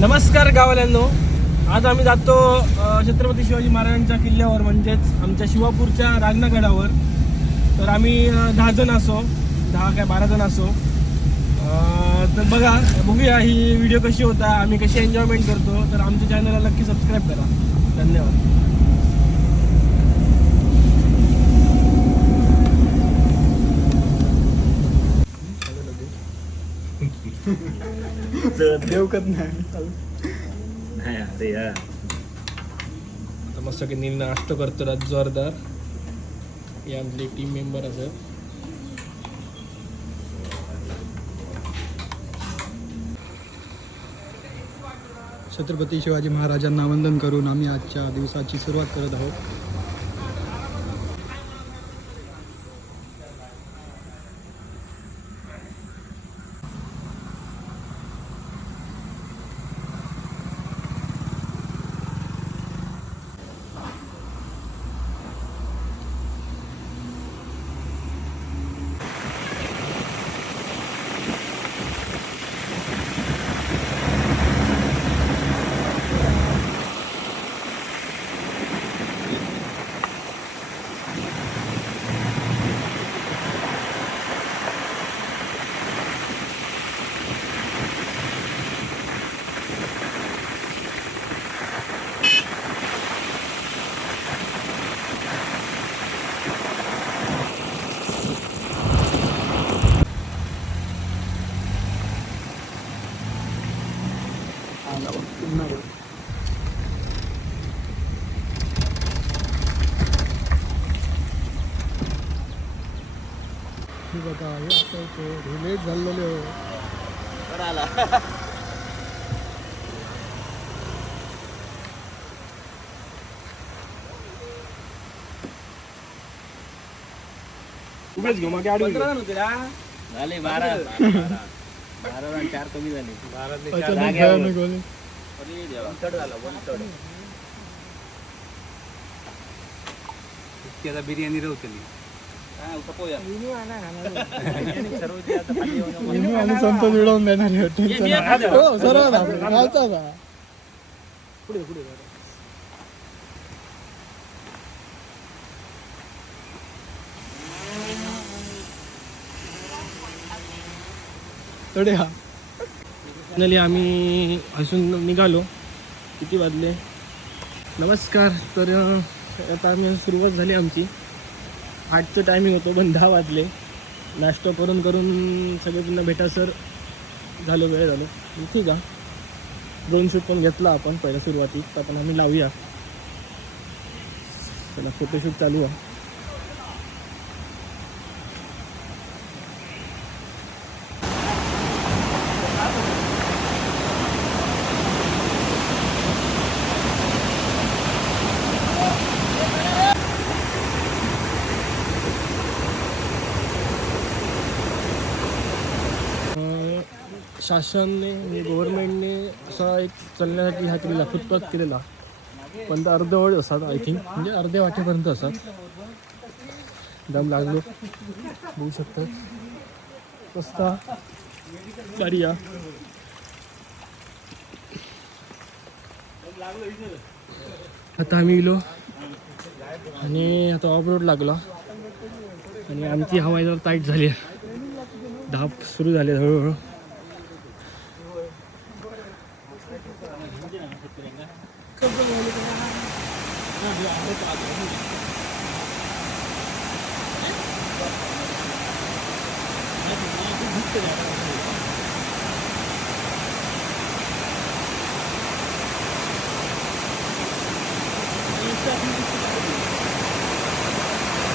नमस्कार गावाल्यांनो, आज आम्ही जातो छत्रपती शिवाजी महाराजांच्या किल्ल्यावर, म्हणजेच आमच्या शिवापूरच्या रांगणागडावर. तर आम्ही 10 जण असो, 10 काय 12 जण असो. तर बघूया ही व्हिडिओ कशी होता, आम्ही कशी एन्जॉयमेंट करतो. तर आमच्या चॅनलला नक्की सबस्क्राईब करा. धन्यवाद. देवकत नाही अरे यार. आता मस्त की नील नाश्ता करतो जोरदार. हे आमचे टीम मेंबर असं. छत्रपती शिवाजी महाराजांना वंदन करून आम्ही आजच्या दिवसाची सुरुवात करत आहोत. बघा हे आता लेट झालेले हो. उभेच घेऊ मग गाडी. 15 होते ना झाले 12 4 कमी झाले. 12 आता बिर्याणी रवतली संतोष उडवून देणार पुढे पुढे थोडे हा फायनली आम्ही हसून निघालो. किती वाजले? नमस्कार. तर आता आम्ही सुरुवात झाली आमची. 8चं टायमिंग होतो पण 10 वाजले. नाश्ता करून सगळे पुन्हा भेटासर झालं, वेळ झालं. ठीक आहे, ड्रोन शूट पण घेतला आपण पहिल्या सुरुवातीत. तर आपण आम्ही लावूया. चला फोटोशूट चालू आहे. शासनाने गव्हर्नमेंटने असा एक चालण्यासाठी ह्या केलेला, फुटपाथ केलेला. पण तर अर्धवट असतात, आय थिंक, म्हणजे अर्ध्या वाटेपर्यंत असतात. दम लागलो, बघू शकतात. रस्ता गाडी या. आता आम्ही गेलो आणि आता ऑफ रोड लागला आणि आमची हवा जरा टाईट झाली आहे. धाप सुरू झाले हळूहळू.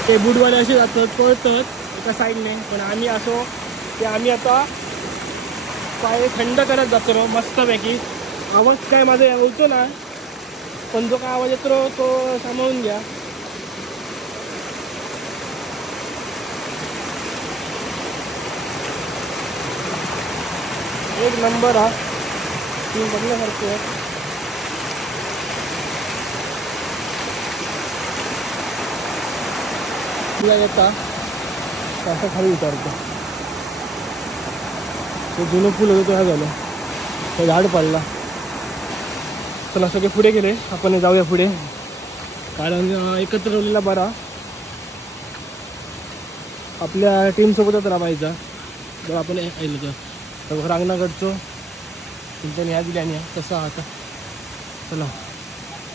ते बुटवाले असे जातात, पळतात एका साईडने. पण आम्ही असो की आम्ही आता पाय थंड करत जातो मस्तपैकी. आवाज काय माझा बोलतो ना, पण जो काय आवाज येतो तो सामावून घ्या. एक नंबर हा टीम बघण्यासारखी आहे. तुला येता असं खाली उतारतो. ते जुनं फुल होतं तो ह्या झालं, तो झाड पडला. चला सगळे पुढे गेले, आपण जाऊया पुढे, कारण एकत्र ठेवलेला बरा. आपल्या टीमसोबतच राहायचा जर आपण ऐकलं तर. रांगणाकडचो तुमच्या ह्या दिल्याने कसं आता. चला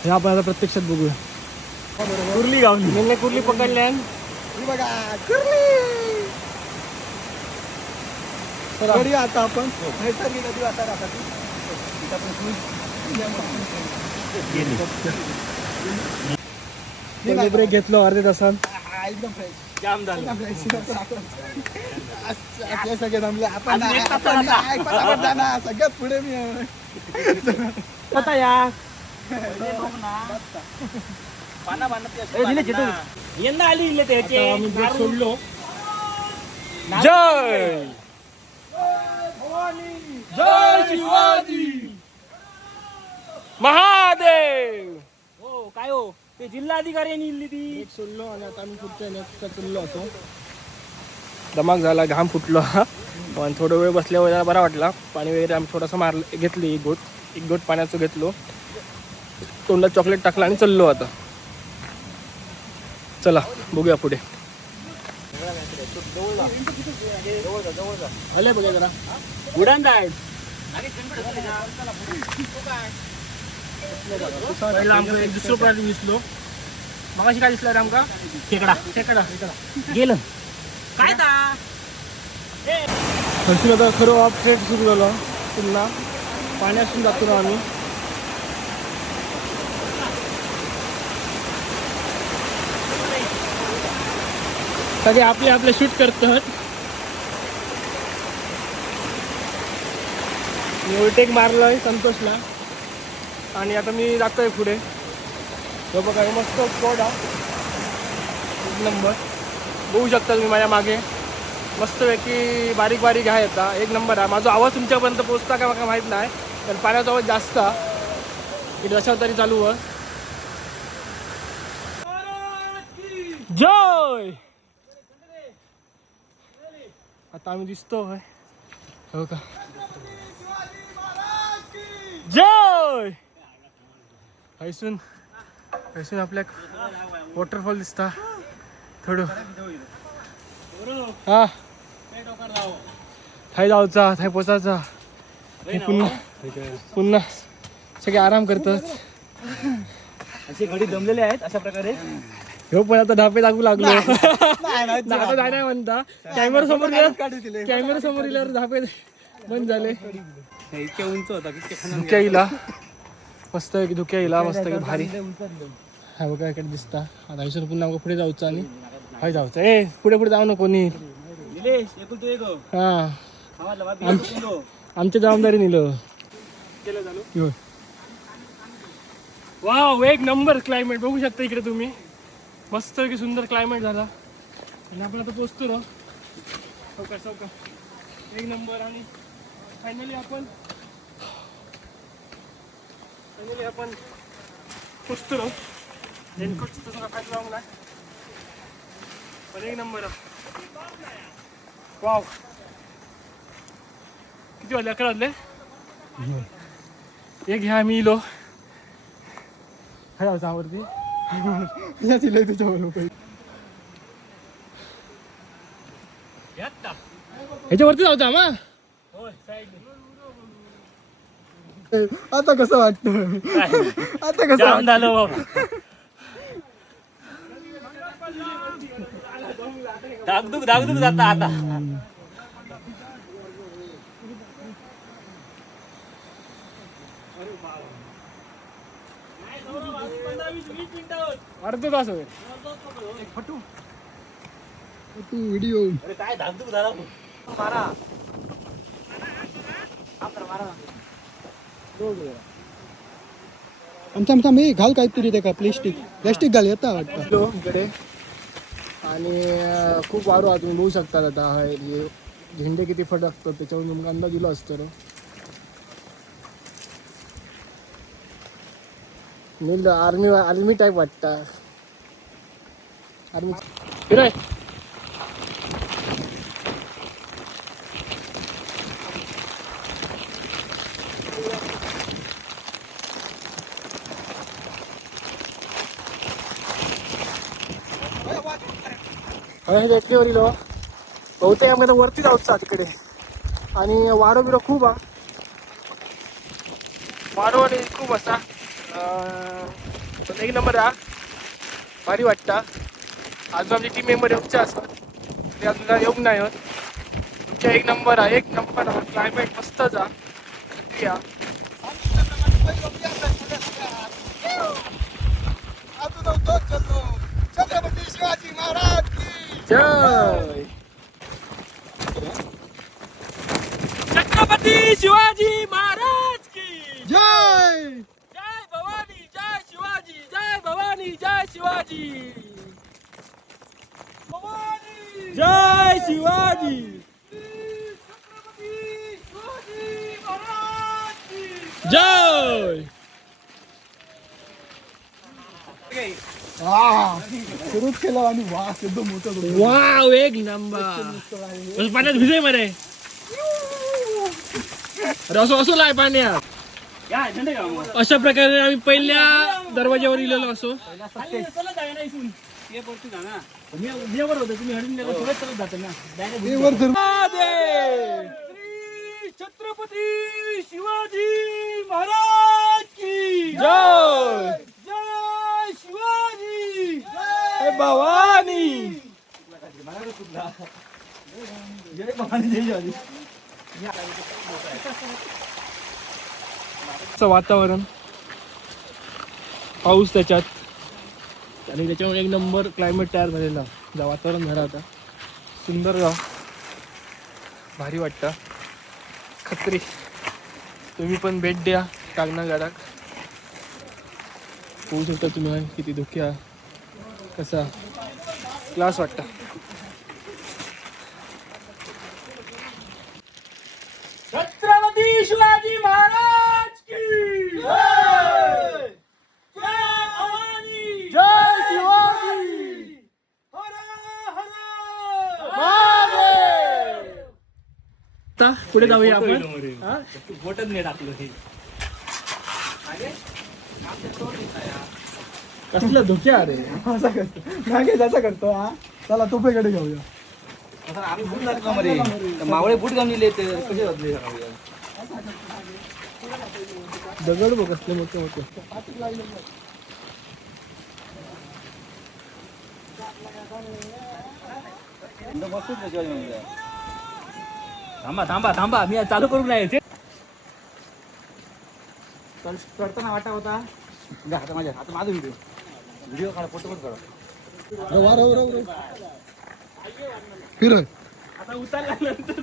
हे आपण आता प्रत्यक्षात बघूया. कुर्ली गावली, मी कुर्ली पकडल्या बघा आता आपण नैसर्गिक नदी वाटारासाठी ब्रेक घेतलो अर्ध्या तासात. एकदम फ्रेश जाम झालं. आपले सगळे जमले आपण सगळ्यात पुढे मी आहे. आता या यंदा आली इले त्याचे आम्ही ब्रेक सोडलो. जय जय शिवाजी महादेव. हो काय हो ते जिल्हाधिकाऱ्यांनी इल्ली ती. ब्रेक सोडलो आणि आता आम्ही पुढच्या नेक्स्ट चाललो होतो. दमाक झाला, घाम फुटलो. पण थोडा वेळ बसल्यावर जरा बरा वाटला. पाणी वगैरे आम्ही थोडंसं मारलं, घेतली एक गोट पाण्याचं घेतलो, तोंडात चॉकलेट टाकलं आणि चाललो आता. चला बघूया पुढे. आले बघा जरा उडान आहेत. पहिला आमचं एक दुसरं प्राणी दिसलो. मगाशी काय दिसलं रे आमका? खेकडा खेकडा. गेलं काय ता हर्षूल आता खरं ऑफ ट्रेक सुरू झालं. पुन्हा पाण्यातून जातो ना आम्ही. सगळे आपले आपले शूट करतात. मी ओव्हरटेक मारलोय संतोषला आणि आता मी जातोय पुढे. तो बघा हे मस्त स्पॉट हा, एक नंबर. बघू शकता तुम्ही माझ्या मागे मस्तपैकी बारीक बारीक आहे. आता एक नंबर आहे. माझा आवाज तुमच्यापर्यंत पोहोचता का मला माहीत नाही, तर पाण्याचा आवाज जास्त आहे. रशाव तरी चालू आहे. जय. आता आम्ही दिसतोय हो का. जय. हैसून आपल्या वॉटरफॉल दिसता थोडं. हा थाय जाऊचा, थाय पोचायचा. पुन्हा सगळे आराम करतात. असे घडी जमलेले आहेत अशा प्रकारे. हो पण आता धापे लागू लागलो. आता जाय नाही म्हणता. कॅमेरा समोर गेल्यावर धापे बंद झाले. इतक्या उंच होता धुक्या येईला मस्त की, धुक्या येईला मस्त की भारी. हा बघा इकडे दिसता. आता आयुष्य पुन्हा पुढे जाऊचं आणि हाय जाऊचं. ए पुढे जाऊ नको नी. हा आमच्या जबाबदारी निलं. वाव एक नंबर क्लायमेट बघू शकता इकडे तुम्ही. मस्त की सुंदर क्लायमेट झाला आणि आपण आता पोचतो ना. चौका एक नंबर. आणि फायनली आपण पोचतो ना. रेनकोटचं तसं काय फायदा लावून नाही, पण एक नंबर. वाव किती वाजले? 11 वाजले. एक घ्या मी इलो काय आवडती तुझ्याबरोबर ह्याच्यावरती जाऊ आम्हा. आता कसं वाटतं? आता कसं जाम झालं बाबा. धाकधूक जाता आता. अर्धा तास होईल. व्हिडिओ अरे काय धाकधूक झाला. मारा आमचा मी घाल काहीतरी ते का प्लॅस्टिक घाल येता वाटतं इकडे. आणि खूप वारू आहे तुम्ही बघू शकता. आता हे झेंडे किती फटकतात त्याच्यावर तुमका अंदाज दिला असतो. नील आर्मी टाईप वाटता. आर्मी फिराय टेकडीवर इलो बहुतेक आम्ही आता वरती जाऊचा तिकडे आणि वाडो बिडो खूप हा वाडो आणि खूप असा पण एक नंबर हा भारी वाटता. अजून आमची टीम मेंबर येऊच्या असतात ते अजून येऊक नाही होत. तुमच्या एक नंबर हा क्लायमेट मस्तच हा या छत्रपती शिवाजी महाराज की जय छत्रपती शिवाजी महाराज की जय. जय भवानी जय शिवाजी जय भवानी जय शिवाजी भवानी जय शिवाजी छत्रपती शिवाजी महाराज की जय. सुरूच केलं आणि वास एकदम मोठं होतं. वाव एक नंबर पाण्यात भिजय मरे असो लाय पाण्यात. अशा प्रकारे आम्ही पहिल्या दरवाज्यावर इलेलो असो. हे वर धरून. छत्रपती शिवाजी महाराज की जय जय शिवाजी जय भवानी जय भवानी जय शिवाजी. वातावरण पाऊस त्याच्यात आणि त्याच्यामुळे एक नंबर क्लायमेट तयार झालेला. जा वातावरण झालं आता सुंदर गाव भारी वाटतं. खत्री तुम्ही पण भेट द्या कागना गाडाक. होऊ शकता तुम्ही किती धोक्या कसा क्लास वाटतं. छत्रपती शिवाजी महाराज की जय जय भवानी जय शिवाजी हर हर महादेव. आता पुढे जाऊया आपण. बोटच नाही टाकलं हे. कसलं धोक्या अरे असा करतो मागे जायचा करतो हा. चला तोफेकडे घेऊया. आम्ही बूट घातला मध्ये मावळे बूट घालून दिले ते कसे घातले दगड बघ कसले मोठे मोठे. थांबा थांबा थांबा मी चालू करू नाही चढताना वाटा होता. आता माझ्या आता माझा व्हिडिओ काढा फोटो पण काढा. फिर आता उतरल्यानंतर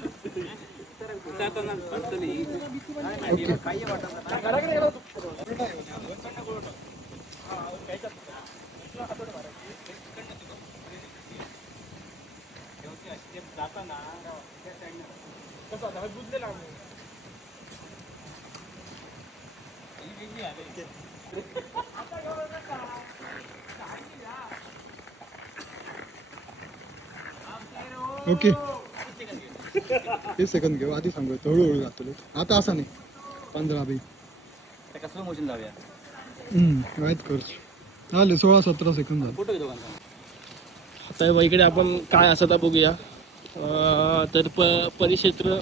ओके. एक सेकंद घेऊ आधी सांगतो हळूहळू जातो. आता असा नाही 15-20 कसलं मोशन लावूया. वाईट कर आले 16-17 सेकंद झाले. फोटो घेतो आता इकडे आपण काय असं आता बघूया. तर परिक्षेत्र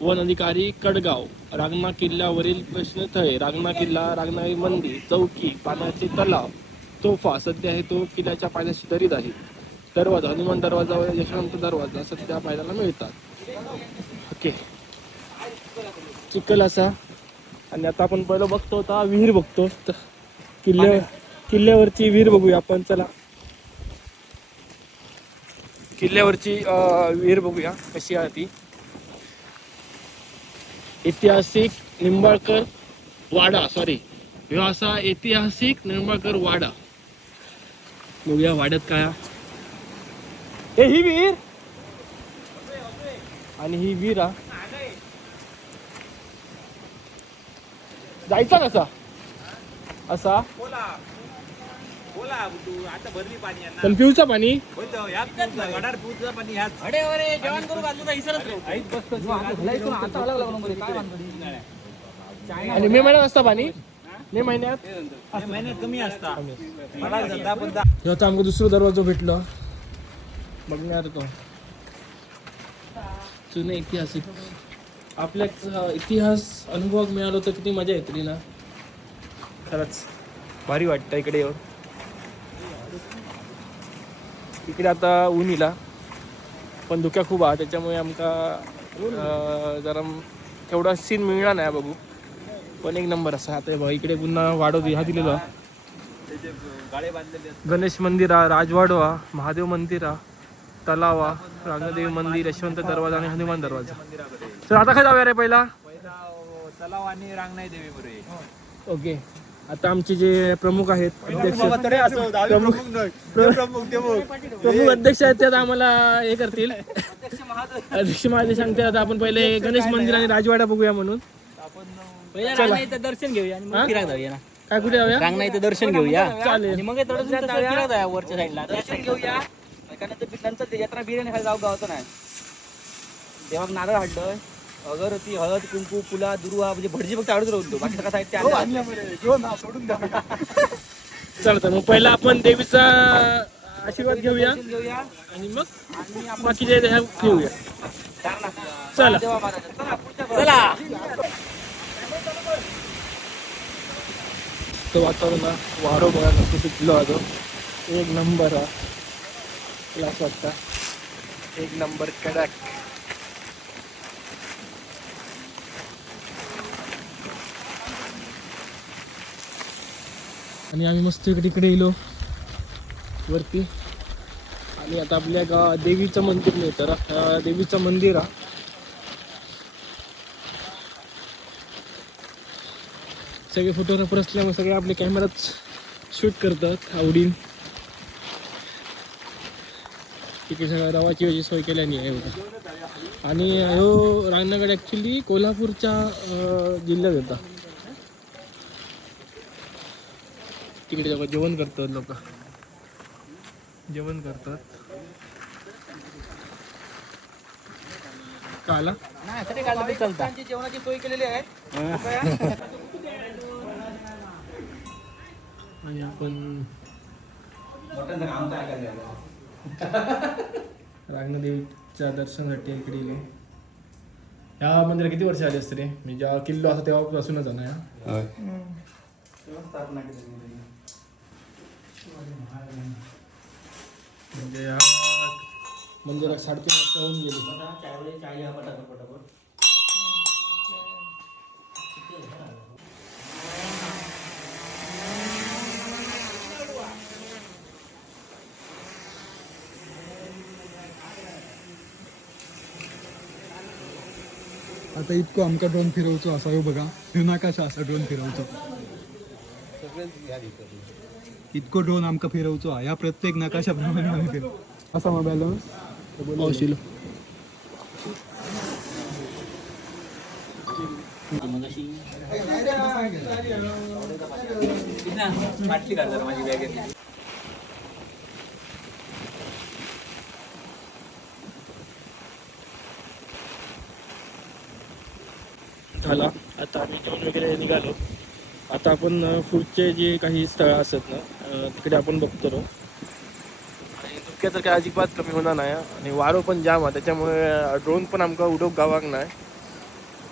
वन अधिकारी कडगाव रांगणा किल्ल्यावरील प्रश्न तळे रांगणा किल्ला रांगणाई मंदिर चौकी पाण्याचे तलाव तोफा सध्या आहे तो किल्ल्याच्या पाण्याची दरीत आहे. दरवाजा हनुमान दरवाजा व यशवंत दरवाजा सध्या पाहायला मिळतात. ओके चिखल असा. आणि आता आपण पहिलं बघतो आता विहीर बघतो. किल्ल्यावरची विहीर बघूया आपण. चला किल्ल्यावरची विहीर बघूया कशी आहे ती. ऐतिहासिक निंबाळकर वाडा ह्यो असा ऐतिहासिक निंबाळकर वाडा. बघूया वाड्यात काय ही विहीर आणि ही विहीर जायचा कसा असा पण पिऊचा पाणी आणि मे महिन्यात असता पाणी. मे महिन्यात कमी असता. आता आमका दुसरो दरवाजो भेटलो. बघण्यासारखं जुने ऐतिहासिक आपल्या इतिहास अनुभव मिळालो तर किती मजा येतली ना. खरंच भारी वाटतं इकडे येऊन. इकडे आता ऊन इला पण धुक्या खूप आहे त्याच्यामुळे आमका जरा तेवढा सीन मिळणार नाही बघू. पण एक नंबर असा आता बघा इकडे पुन्हा वाढव हा दिलेला गणेश मंदिर हा, राजवाडो हा, महादेव मंदिर हा, तलाव हा, रांगदेवी मंदिर, यशवंत दरवाजा आणि हनुमान दरवाजा. तर आता काय जाऊया रे पहिला तलाव आणि रांगणाई देवी बरोबर. ओके. आता आमचे जे प्रमुख आहेत अध्यक्ष प्रमुख अध्यक्ष आहेत त्यात आम्हाला हे करतील. अध्यक्ष महादेव सांगते आता आपण पहिले गणेश मंदिर आणि राजवाडा बघूया म्हणून. रांगणाईचं दर्शन घेऊया आणि मग फिरायला जाऊया ना. काय कुठे जाऊया रांगणाईचं दर्शन घेऊया चालेल. आणि मग थोडं फिरायला जाऊया वरच्या साईडला दर्शन घेऊया. नंतर ते यात्रा बिर्याणी खायला जाऊ गावचं नाही. तेव्हा नारळ हाडलं अगरबत्ती हळद कुंकू फुला दुर्वा म्हणजे भटजी फक्त आवडत राहतो बाकी सगळं साहित्य सोडून द्या. चालतं. मग पहिला आपण देवीचा आशीर्वाद घेऊया घेऊया आणि मग बाकीचे घेऊया. चला चला. तो वातावरण वारो बघा कसं सुटलो होतो. एक नंबर हा क्लास वाटता. एक नंबर कडक. आणि आम्ही मस्त इकडे येलो वरती आणि आता आपल्या देवीचं मंदिर नाही तर देवीचं मंदिर हा. सगळे फोटोग्राफर असल्यामुळे सगळे आपले कॅमेराच शूट करतात आवडीन. तिकडे सगळं रवाची वेळची सोय केल्याने आहे बघा. आणि हो रांगणागड ॲक्च्युली कोल्हापूरच्या जिल्ह्यात होता. तिकडे लोक जेवण करतात. जेवण करतात का आला जेवणाची सोय केलेली आहे. आणि आपण रांगदेवीच्या दर्शनासाठी इकडे गेलो. ह्या मंदिरात किती वर्ष आली असते रे. मी जेव्हा किल्लो असं तेव्हापासूनच आहे ना. म्हणजे ह्या मंदिरात 3.5 वर्ष होऊन गेली. आता इतकं आमका ड्रोन फिरवचो असा हो बघा. ह्यो नाकाशा असा ड्रोन फिरवचो. इतको ड्रोन आमका फिरवचो हा. या प्रत्येक नकाशाप्रमाणे आम्ही फिरव असा मोबाईल पावशिलो बाटली काढला माझी बॅगेत. झाला. आता आम्ही जेवण वगैरे निघालो. आता आपण पुढचे जे काही स्थळं असतात ना तिकडे आपण बघतो राहू. आणि धुक्या तर काय अजिबात कमी होणार नाही आणि वारो पण जाम आहे त्याच्यामुळे ड्रोन पण आमका उडवूक गावाक नाही.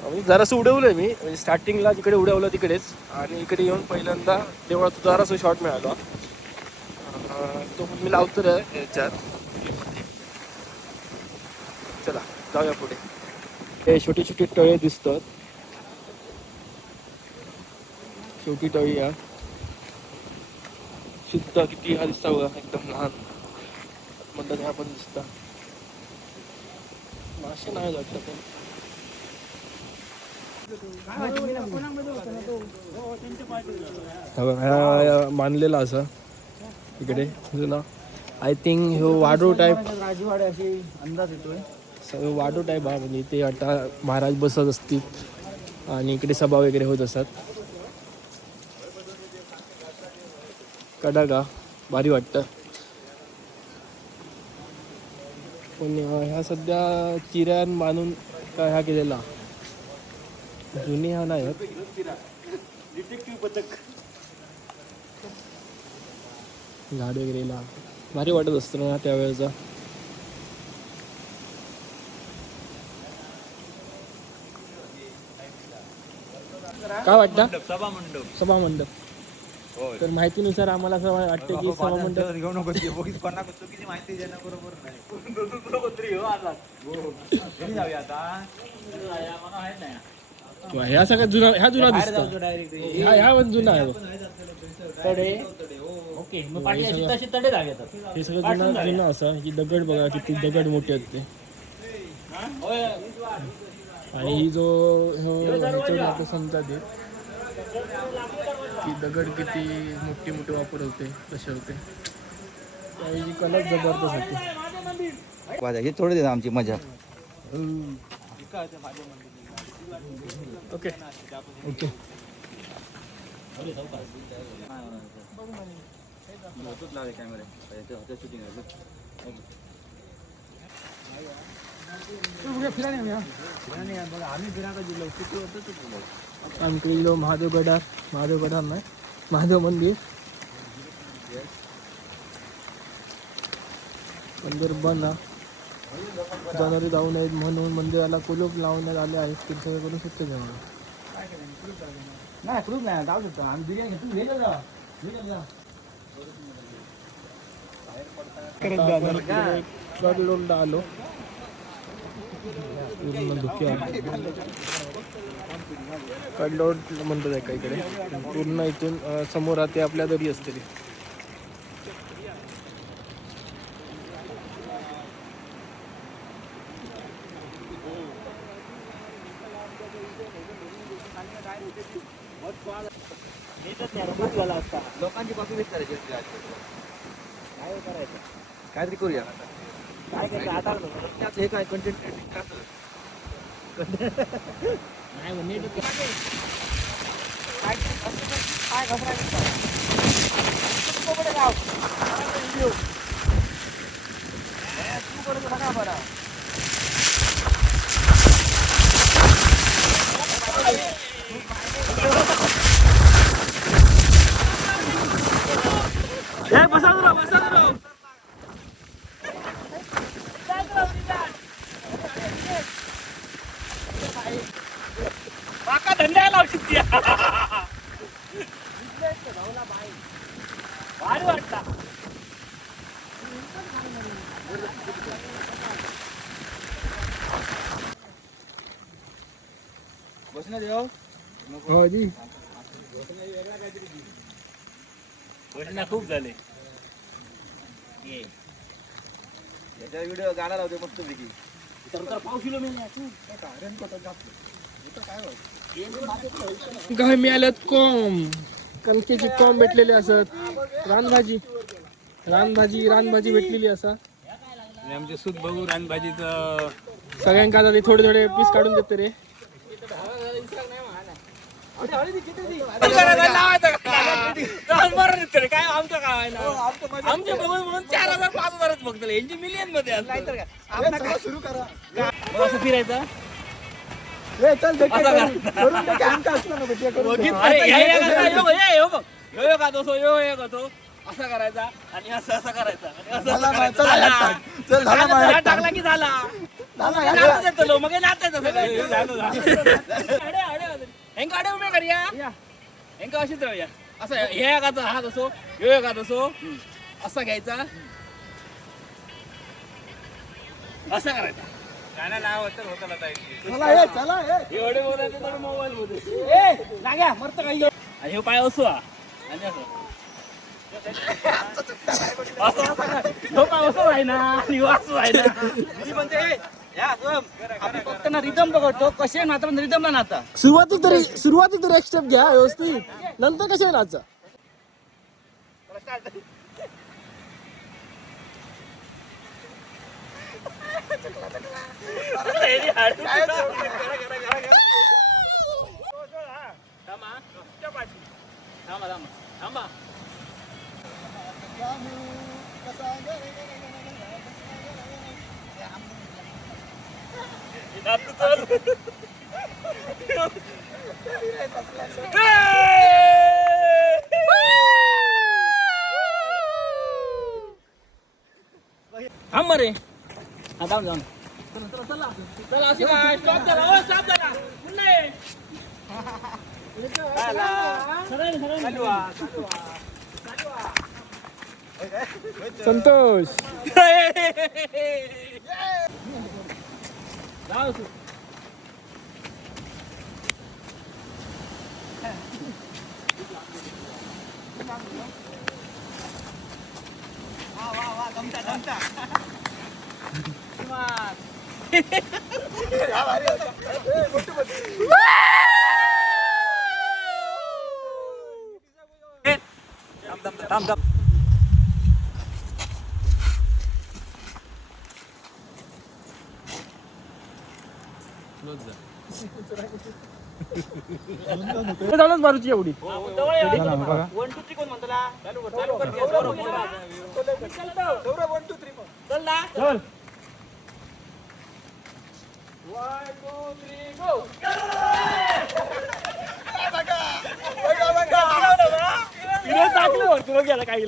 म्हणजे जरासं उडवलं मी म्हणजे स्टार्टिंगला जिकडे उडवलं तिकडेच आणि इकडे येऊन पहिल्यांदा देवळात जरासं शॉट मिळाला. तो पण मी लावतो रे याच्यात. चला जाऊया पुढे. हे छोटी छोटी तळे दिसतात. छोटी तळी या शुद्ध किती हा दिसता बघा एकदम लहान म्हणतात ह्या पण दिसता. मासे नाही वाटतं पण मानलेला असा इकडे जुना. आय थिंक ह्यो वाडो टाईप राजवाडे अशी अंदाज येतोय. सगळं वाडो टाईप हा. म्हणजे इथे आता महाराज बसत असतील आणि इकडे सभा वगैरे होत असतात. कडा भारी वाटतं. पण ह्या सध्या चिऱ्यान बांधून का ह्या केलेला जुनी हा नाही झाड वगैरेला भारी वाटत असतं ना त्यावेळेचा. काय वाटतं सभा मंडप सभा मंडप तर माहितीनुसार आम्हाला असं वाटतं की सभा मंडप घेऊ नको चुकीची माहिती देणं बरोबर नाही जाऊया आता मला माहित नाही किंवा ह्या सगळ्यात जुना ह्या जुना दिसतो डायरेक्ट ह्या पण जुना आहे बघ. तडे ओके मग पाठी अशी तशी तडे लागेल हे सगळं जुना जुना असं की दगड बघा किती दगड मोठे आहेत ते आणि ही जो ह्याच्यावर आता समजा ते की दगड किती मोठी मोठी वापर होते कसे होते त्याची कला जबरदस्त होती. हे थोडे देतात आमची मजा ओके ओके आम्ही गेलो महादेवगडार नाही महादेव मंदिर मंदिर बंद जाणारे जाऊ नयेत म्हणून मंदिराला कुलूप लावण्यात आले आहेत तीर्थयात्रेकडून सुट्टी घेऊन नाही खूप नाही जाऊ शकतो आम्ही बिर्याणी तू गेलो जा कडलोंडा आलो पूर्ण धुके आहे कडलोड म्हणतात एका इकडे पूर्ण इथून समोर ते आपल्या दरी असते ती लोकांची कॉपी भेट करायची काय करायचं काहीतरी करूया काय करायचं आता हे काय कंटेंट नाही म्हणजे बसना देव हो जी बसना खूप झाले याच्या व्हिडिओ गाणं लावते मस्त पैकी पाऊस किलो काय मिळाल्यात कॉम कणकेची कॉम भेटलेली असत रानभाजी भेटलेली असा आमचे सूत बघू रानभाजीचं सगळ्यांका आता ते थोडे थोडे पीस काढून देते रे काय आमचं काय आमचे बघून 4,000 5,000 बघतो यांची मिलियन मध्ये सुरू करा असं फिरायचं असा करायचा आणि असं असं करायचा टाकला की झाला मग नाचायचं हेंका आडे उभे करूया हेंका अशीच राहूया असं हे एकाचा हात असो ह्यो एकात असो असा घ्यायचा असा करायचा गाणं नाव तर होतं एवढे बोलायचे तर मोबाईल मध्ये लाग्या मरत काही आणि हे पाय असो आणि असं फक्त ना रिदम पकडतो कसे मात्र रिदम ना नाता सुरुवाती तरी एक स्टेप घ्या व्यवस्थित नंतर कसे नाचा थांबा थांब रे आता जाऊन चला अशी काय स्टॉप झाला स्टॉप झाला संतोष जाऊनच मारूची एवढी बघा 1 2 3 कोण म्हणतला चालू कर सौरभ म्हणतला. सौरभ 1 2 3 कोण चल ना चल व्हिडिओ टाकलं तुला गेला काही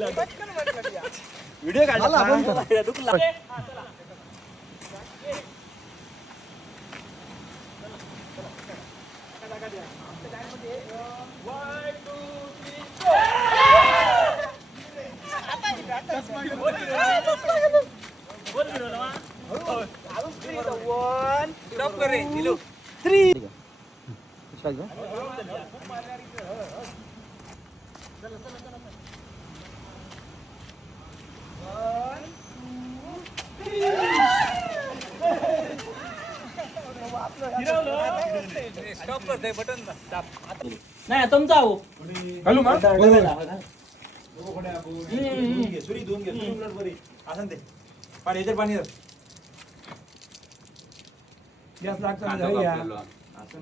व्हिडिओ काढला दुखला नाही तुमचा हो हॅलो मा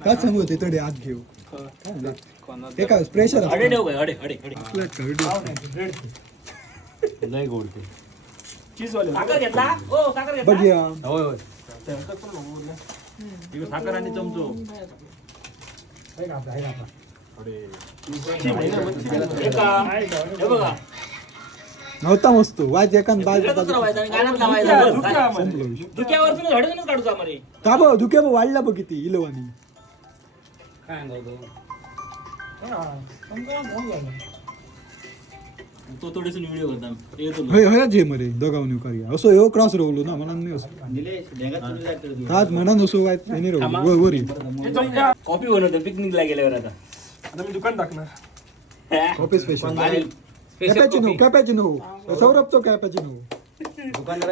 काय सांगू ते तडे आत घेऊ ते काय प्रेशर अडे ठेव काय अडे अडे नाही गोड ते चीज वाले साखर घेतला हो साखर घेतला बघिया होय होय साखर आणि चमचो हे बघा नव्हता मस्त वाज एकान बाज इकडेच राहायचं आणि गाण्यात लावायचं संपलो विषय. धुक्यावरसून हडूनच काढूचा मरे का बघ धुक्या बघ वाढला बघ किती इलवानी तो थोडीसून व्हिडिओ करता येतो होय होय जे मरे दोघावनी करूया असो ह्यो क्रॉस रोवलो ना म्हणून नाही असो आज म्हणा नसो काय त्याने रोवलो वरी कॉफी बनवतो पिकनिकला गेल्यावर आता आता मी दुकान टाकणार कॉफी स्पेशल कॅपॅचिनो कॅपॅचिनो सौरभचो कॅपॅचिनो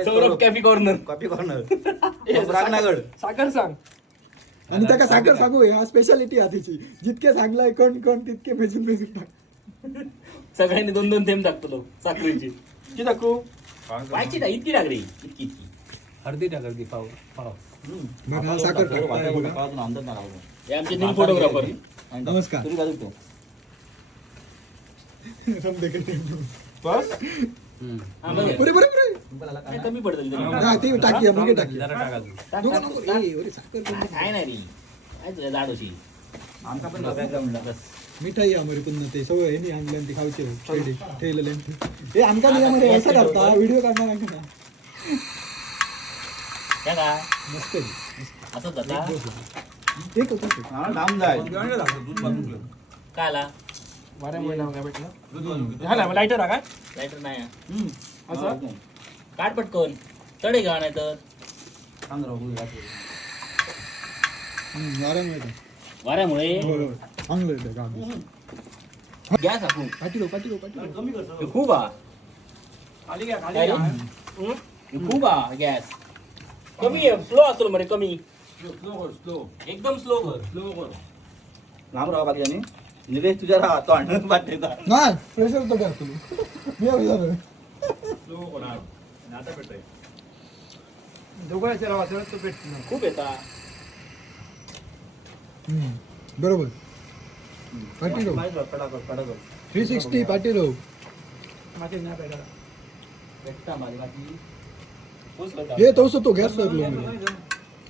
सौरभ कॅफी कॉर्नर साखर सांग आणि त्याका साखर सांगू ह्या स्पेशालिटी आधीची जितके सांगलाय कण कण तितके मेजून मेजून टाक सगळ्यांनी 2-2 थेंब टाकतो तो साखरेची किती टाकू व्हायची ना इतकी टाकली इतकी इतकी अर्धी टाक अर्धी पाव पाव बघ हा साखर टाकताय बघा हे आमचे न्यू फोटोग्राफर नमस्कार बस पुरे पुरे पुरे कमी पडतं हा ते टाकी मग टाकी जरा टाका अजून. नको नको ए अरे साखर कमी. काय नाही रे काय तुझ्या जाड होशी आमचा पण म्हणलं बस मिठाई आमरे पुन्हा ते सवय आहे नी आणलं ती खावचे ठेवले ठेवलेले हे आमका नाही आमरे असं करता व्हिडिओ काढणार आहे ना त्या का मस्त आहे. असंच जाता ते कसं काय आला वाऱ्यामुळे नाव काय भेटलं झाला लाईटर काय लायटर नाही असं काट पटकन चढे घ्या नाही तर वाऱ्यामुळे वाऱ्यामुळे होय होय चांगलं आहे ते काम गॅस आपण पाठी रो खूप हा खाली घ्या काय रे? खूप हा गॅस कमी आहे स्लो असतो मरे कमी स्लो एकदम स्लो कर लांब राहा बाकी आणि निलेश तुझ्या राहा तो आणून पाठवता नाही प्रेशर तो काय तुला मी विचारलं आता पेटाय दोघांच्या वाचण्यात तो पेटतो खूप येता बरोबर पाठी रो 360 पाठी रो माझे नाही पेटा भेटता माझी बाकी हे तोसो तो गॅस लागलो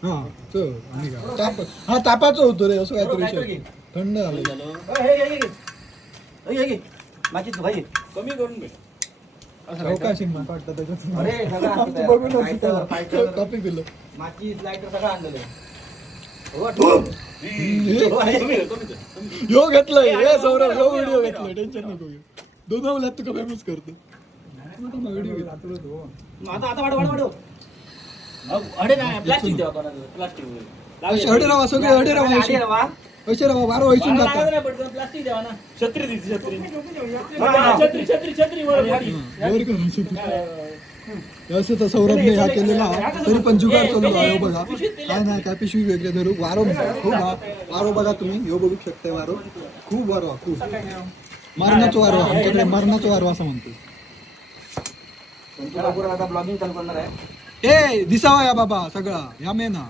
हा चल आणि का ताप हा तापाचं होतं रे असं काहीतरी विषय थंड झालं माझी तू भाई कमी करून भेट अवकाश वाटतं त्याच्यात अरे सगळं आमचं बघून कॉपी पिलं माझी लाईटर सगळं आणलेलं यो घेतलंय हे सौरभ यो व्हिडिओ घेतलाय टेन्शन नको घेऊ. दोन आवल्यात तुका फेमस करतो व्हिडिओ घेतो. आता वाढव अडे नाही प्लास्टिक देवा कोणाचं प्लास्टिक हडे राहा सगळे हडे राहा असे राहा वारो व्हायसून जातात. प्लास्टिक देवा ना छत्री दिसते छत्री छत्री असं तर सौरभने ह्या केलेला तरी पण जुगार चालू आहे. हो बघा काय नाही काय पिशवी वगैरे धरू वारो खूप वारो बघा तुम्ही ह्यो बघू शकता वारो खूप वारो खूप मरणाचा वारो आमच्याकडे मरणाचा वारो असं म्हणतो. आता ब्लॉगिंग चालू करणार आहे. ए दिसावा या बाबा सगळा या मेना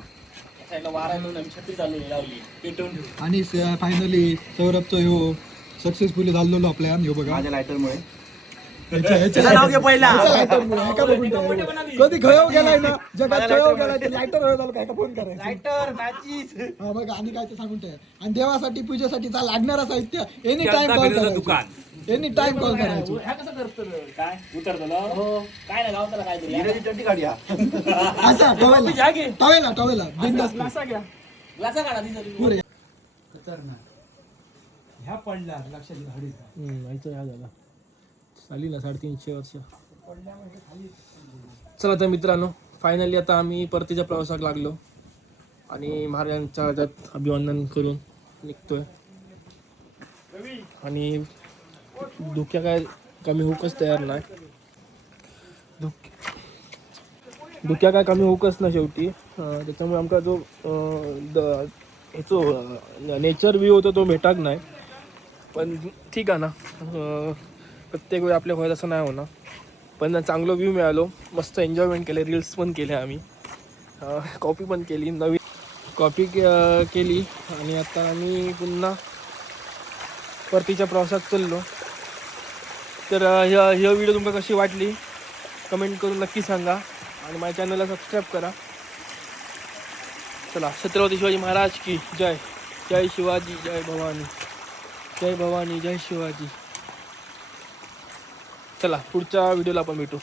छत्री चालू लावली पेटवून आणि फायनली सौरभचं ह्यो सक्सेसफुली झालेलो आपल्या ह्यो बघा माझ्या लायटरमुळे कधी खयव गेलाय ना जगात खयव गेलाय ते लायटर झालं काय का फोन करायचं लायटर मॅचीस हा बघा आणि काय ते सांगून ठेवा. आणि देवासाठी पूजेसाठी लागणारा साहित्य एनी टाइम कॉल करायचं एनी टाइम कॉल करायचं. ह्या कसं करतं काय उतरतं काय नाही गावताला काय तरी नीरजची चड्डी काढूया. असा टवेला बिंदास ग्लासा घ्या ग्लासा काढा ती तरी पुरे ह्या पडला लक्षात घडी माहिती काय झाला चाली ना 350 वर्ष. चला तर मित्रांनो फायनली आता आम्ही परतीच्या प्रवासात लागलो आणि महाराजांच्या ह्याच्यात अभिवंदन करून निघतोय. आणि धुक्या काय कमी होऊकच तयार नाही. धुक्या काय कमी होऊकच ना शेवटी. त्याच्यामुळे आमचा जो ह्याचो नेचर व्ह्यू होतो तो भेटाक नाही. पण ठीक आहे ना प्रत्येक वेळी आपल्या व्हायला असं नाही होणार. पण चांगलं व्ह्यू मिळालो मस्त एन्जॉयमेंट केले रील्स पण केले आम्ही कॉपी पण केली नवीन कॉपी केली. आणि आता आम्ही पुन्हा परतीच्या प्रवासात चाललो. तर ही व्हिडिओ तुम्हाला कशी वाटली कमेंट करून नक्की सांगा आणि माझ्या चॅनलला सबस्क्राईब करा. चला छत्रपती शिवाजी महाराज की जय. जय शिवाजी जय भवानी जय भवानी जय शिवाजी. चला पुढच्या व्हिडिओला आपण भेटू.